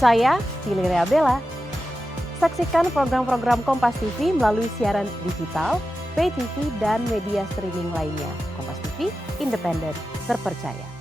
Saya Valeria Bella. Saksikan program-program Kompas TV melalui siaran digital, pay TV, dan media streaming lainnya. Kompas TV, independen, terpercaya.